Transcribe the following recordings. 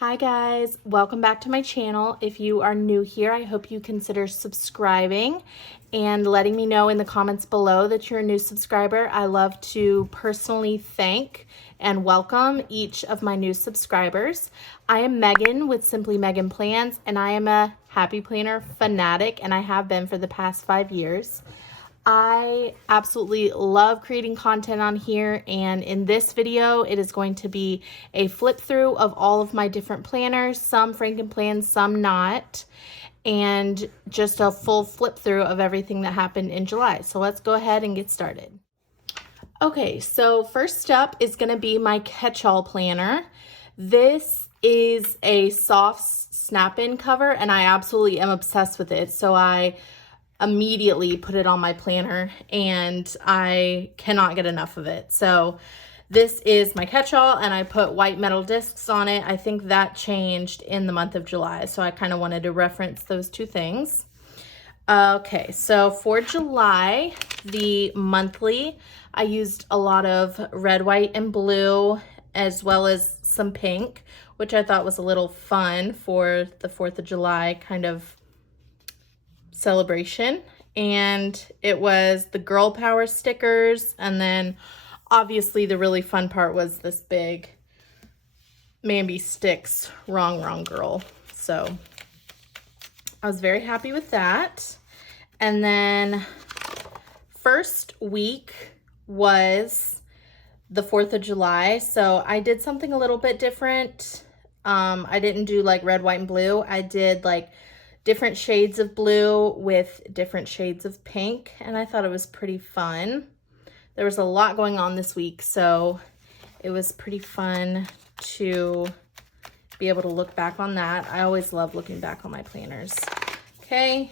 Hi guys, welcome back to my channel. If you are new here, I hope you consider subscribing and letting me know in the comments below that you're a new subscriber. I love to personally thank and welcome each of my new subscribers. I am Megan with Simply Megan Plans, and I am a happy planner fanatic, and I have been for the past 5 years. I absolutely love creating content on here, and in this video it is going to be a flip through of all of my different planners, some Franken plans, some not, and just a full flip through of everything that happened in July. So let's go ahead and get started. Okay, so first up is going to be my catch-all planner. This is a soft snap-in cover, and I absolutely am obsessed with it. So I immediately put it on my planner and I cannot get enough of it. So this is my catch-all, and I put white metal discs on it. I think that changed in the month of July, so I kind of wanted to reference those two things. Okay, so for July, the monthly, I used a lot of red, white, and blue, as well as some pink, which I thought was a little fun for the 4th of July kind of celebration. And it was the girl power stickers, and then obviously the really fun part was this big Mambi Sticks wrong girl. So I was very happy with that. And then first week was the 4th of July, so I did something a little bit different. I didn't do like red, white, and blue. I did like different shades of blue with different shades of pink, and I thought it was pretty fun. There was a lot going on this week, so it was pretty fun to be able to look back on that. I always love looking back on my planners. Okay,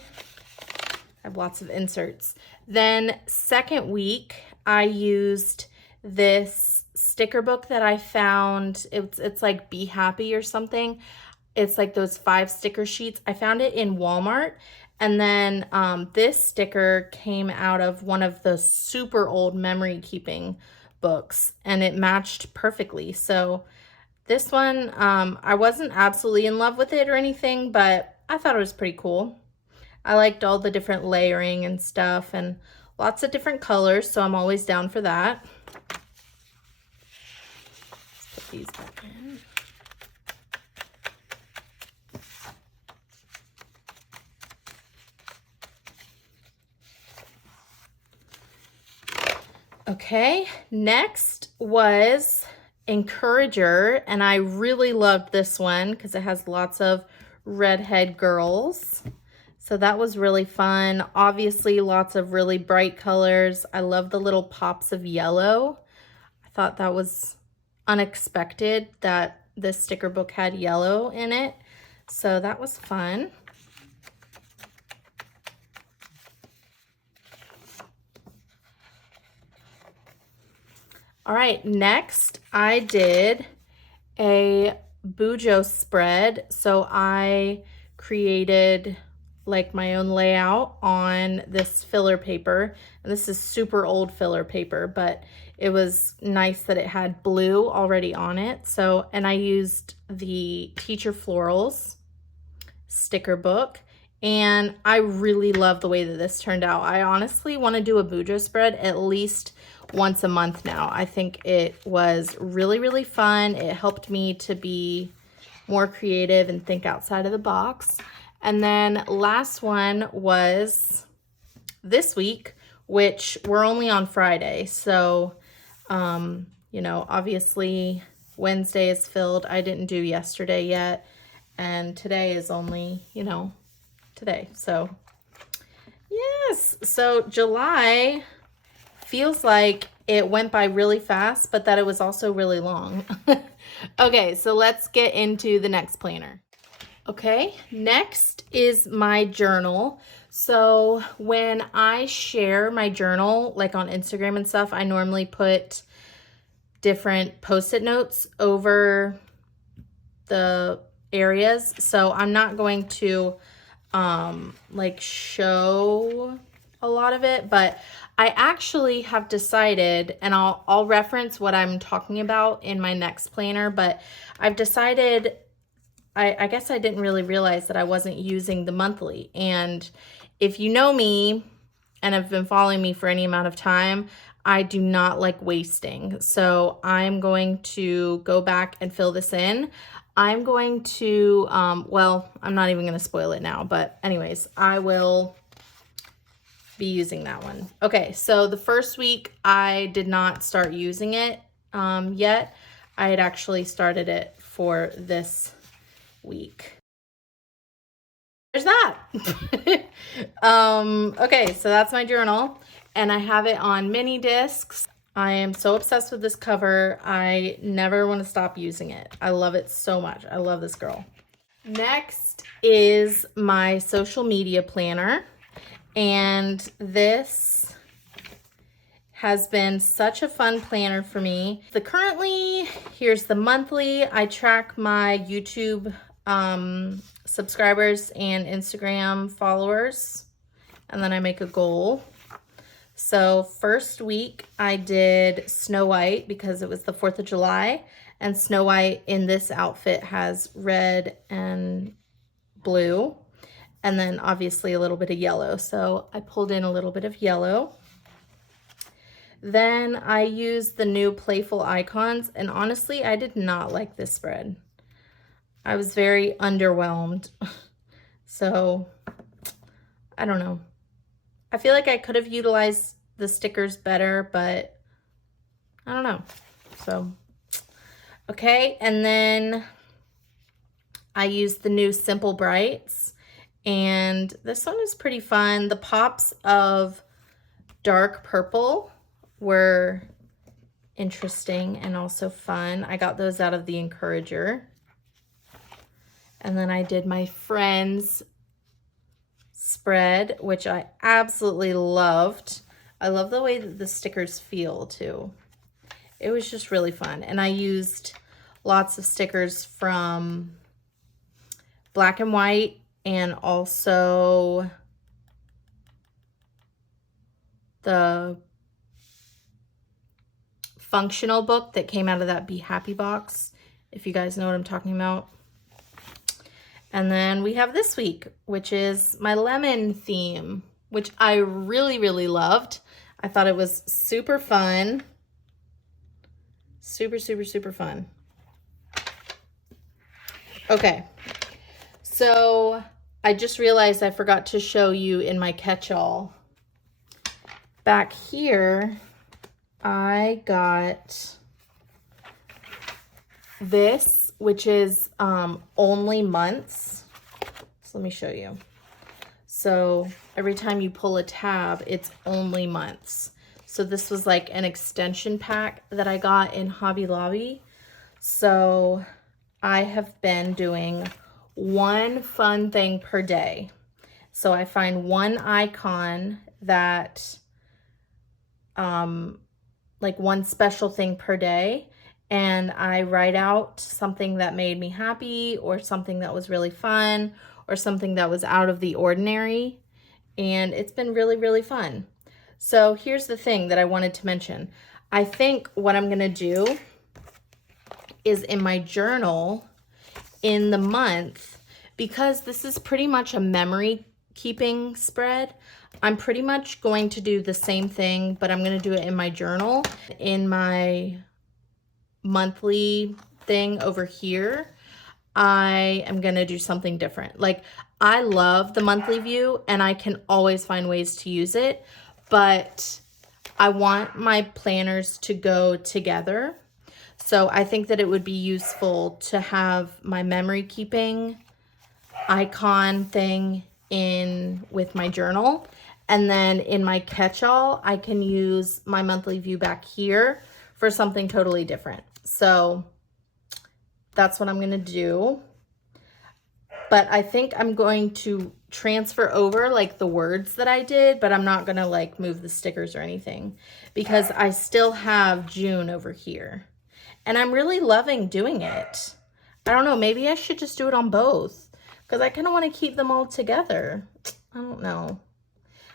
I have lots of inserts. Then second week, I used this sticker book that I found. It's like Be Happy or something. It's like those 5 sticker sheets. I found it in Walmart. And then this sticker came out of one of the super old memory keeping books, and it matched perfectly. So this one, I wasn't absolutely in love with it or anything, but I thought it was pretty cool. I liked all the different layering and stuff, and lots of different colors, so I'm always down for that. Let's put these back in. Okay, next was Encourager, and I really loved this one because it has lots of redhead girls. So that was really fun. Obviously, lots of really bright colors. I love the little pops of yellow. I thought that was unexpected that this sticker book had yellow in it. So that was fun. All right, next I did a Bujo spread. So I created like my own layout on this filler paper. And this is super old filler paper, but it was nice that it had blue already on it. So, and I used the Teacher Florals sticker book, and I really love the way that this turned out. I honestly want to do a Bujo spread at least once a month now. I think it was really fun. It helped me to be more creative and think outside of the box. And then last one was this week, which we're only on Friday. So, you know, obviously Wednesday is filled. I didn't do yesterday yet. And today is only, you know, today. So, yes. So July feels like it went by really fast, but that it was also really long. Okay, so let's get into the next planner. Okay, next is my journal. So when I share my journal, like on Instagram and stuff, I normally put different Post-it notes over the areas. So I'm not going to like show a lot of it, but I actually have decided, and I'll reference what I'm talking about in my next planner, but I've decided I guess I didn't really realize that I wasn't using the monthly. And if you know me and have been following me for any amount of time, I do not like wasting. So I'm going to go back and fill this in. I'm going to, well, I'm not even going to spoil it now, but anyways, I will be using that one. Okay, so the first week I did not start using it yet. I had actually started it for this week. There's that. Okay, so that's my journal, and I have it on mini discs. I am so obsessed with this cover. I never want to stop using it. I love it so much. I love this girl. Next is my social media planner, and this has been such a fun planner for me. Here's the monthly. I track my YouTube subscribers and Instagram followers, and then I make a goal. So first week I did Snow White because it was the 4th of July, and Snow White in this outfit has red and blue, and then obviously a little bit of yellow. So I pulled in a little bit of yellow. Then I used the new Playful Icons, and honestly, I did not like this spread. I was very underwhelmed. So, I don't know. I feel like I could have utilized the stickers better, but I don't know. So, okay, and then I used the new Simple Brights, and this one is pretty fun. The pops of dark purple were interesting and also fun. I got those out of the Encourager. And then I did my Friends spread, which I absolutely loved. I love the way that the stickers feel too. It was just really fun. And I used lots of stickers from Black and White, and also the functional book that came out of that Be Happy box, if you guys know what I'm talking about. And then we have this week, which is my lemon theme, which I really, really loved. I thought it was super fun. Super, super, super fun. Okay, so I just realized I forgot to show you in my catch-all. Back here, I got this, which is only months. So let me show you. So every time you pull a tab, it's only months. So this was like an extension pack that I got in Hobby Lobby. So I have been doing one fun thing per day. So I find one icon that, like one special thing per day, and I write out something that made me happy, or something that was really fun, or something that was out of the ordinary, and it's been really, really fun. So here's the thing that I wanted to mention. I think what I'm gonna do is in my journal in the month, because this is pretty much a memory keeping spread, I'm pretty much going to do the same thing, but I'm going to do it in my journal. In my monthly thing over here, I am going to do something different. Like, I love the monthly view and I can always find ways to use it, but I want my planners to go together. So I think that it would be useful to have my memory keeping icon thing in with my journal, and then in my catch-all I can use my monthly view back here for something totally different. So that's what I'm going to do. But I think I'm going to transfer over like the words that I did, but I'm not going to like move the stickers or anything, because I still have June over here and I'm really loving doing it. I don't know, maybe I should just do it on both, because I kind of want to keep them all together. I don't know.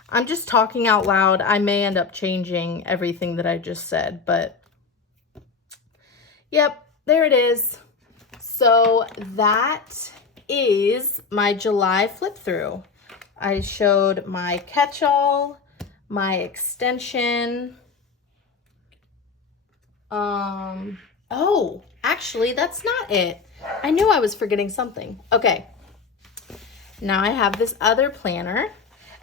I'm just talking out loud. I may end up changing everything that I just said, but yep, there it is. So that is my July flip through. I showed my catch-all, my extension. Oh, actually, that's not it. I knew I was forgetting something. Okay. Now I have this other planner,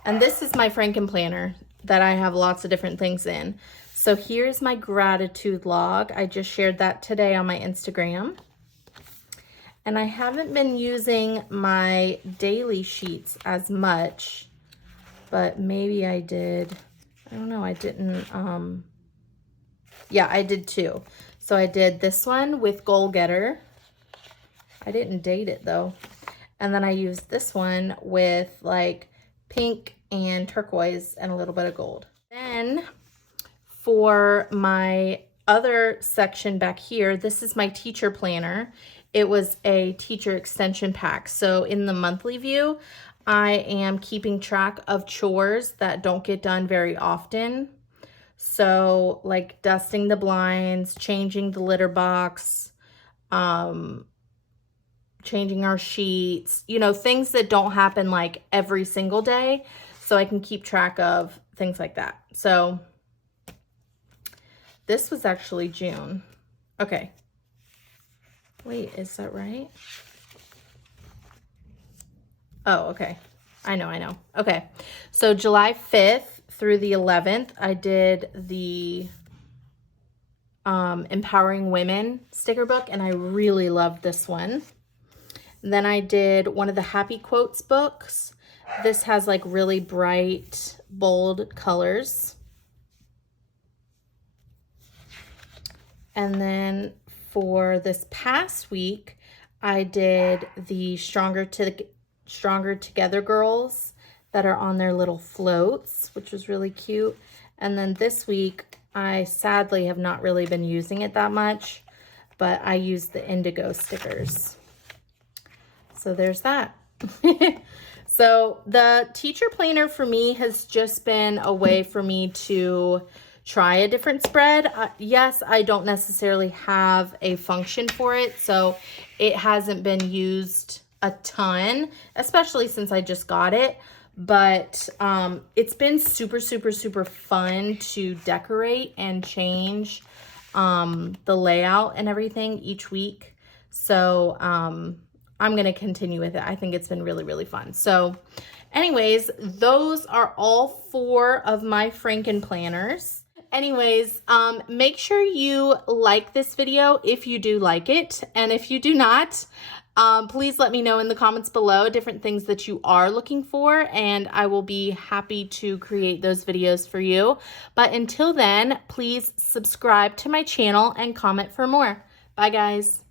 and this is my Franken planner that I have lots of different things in. So here's my gratitude log. I just shared that today on my Instagram. And I haven't been using my daily sheets as much, but maybe I did. I don't know, I didn't, yeah, I did too. So I did this one with Goal Getter. I didn't date it though. And then I used this one with like pink and turquoise and a little bit of gold. Then for my other section back here, this is my teacher planner. It was a teacher extension pack. So in the monthly view, I am keeping track of chores that don't get done very often. So like dusting the blinds, changing the litter box, changing our sheets, you know, things that don't happen like every single day. So I can keep track of things like that. So this was actually June. Okay. Wait, is that right? Oh, okay. I know. Okay. So July 5th through the 11th, I did the Empowering Women sticker book, and I really loved this one. And then I did one of the Happy Quotes books. This has like really bright, bold colors. And then for this past week, I did the Stronger Together girls that are on their little floats, which was really cute. And then this week, I sadly have not really been using it that much, but I used the indigo stickers. So there's that. So the teacher planner for me has just been a way for me to try a different spread. Yes, I don't necessarily have a function for it, so it hasn't been used a ton, especially since I just got it. But it's been super, super, super fun to decorate and change the layout and everything each week. So I'm going to continue with it. I think it's been really, really fun. So anyways, those are all 4 of my Franken planners. Anyways, make sure you like this video if you do like it. And if you do not, please let me know in the comments below different things that you are looking for, and I will be happy to create those videos for you. But until then, please subscribe to my channel and comment for more. Bye, guys.